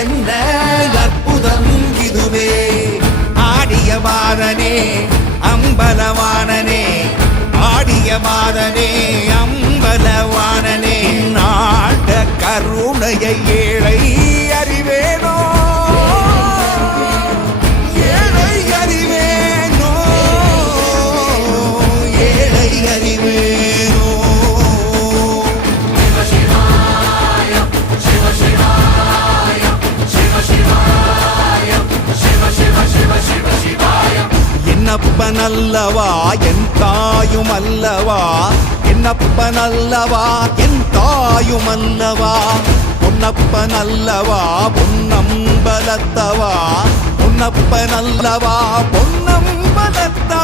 என்ன அற்புதம் இதுவே ஆடிய மாதனே அம்பலவானனே ஆடிய மாதனே அம்பலவானனே நாட கருணையை ஏழை அறிவேனோ ஏழை அறிவேனோ ஏழை அறிவேனோ என்னப்பனல்லவா என் தாயும் அல்லவா என்னப்பனல்லவா என் தாயும் அல்லவா பொன்னப்பனல்லவா பொன்னம்பலத்தவா பொன்னப்பனல்லவா பொன்னம்பலத்தவா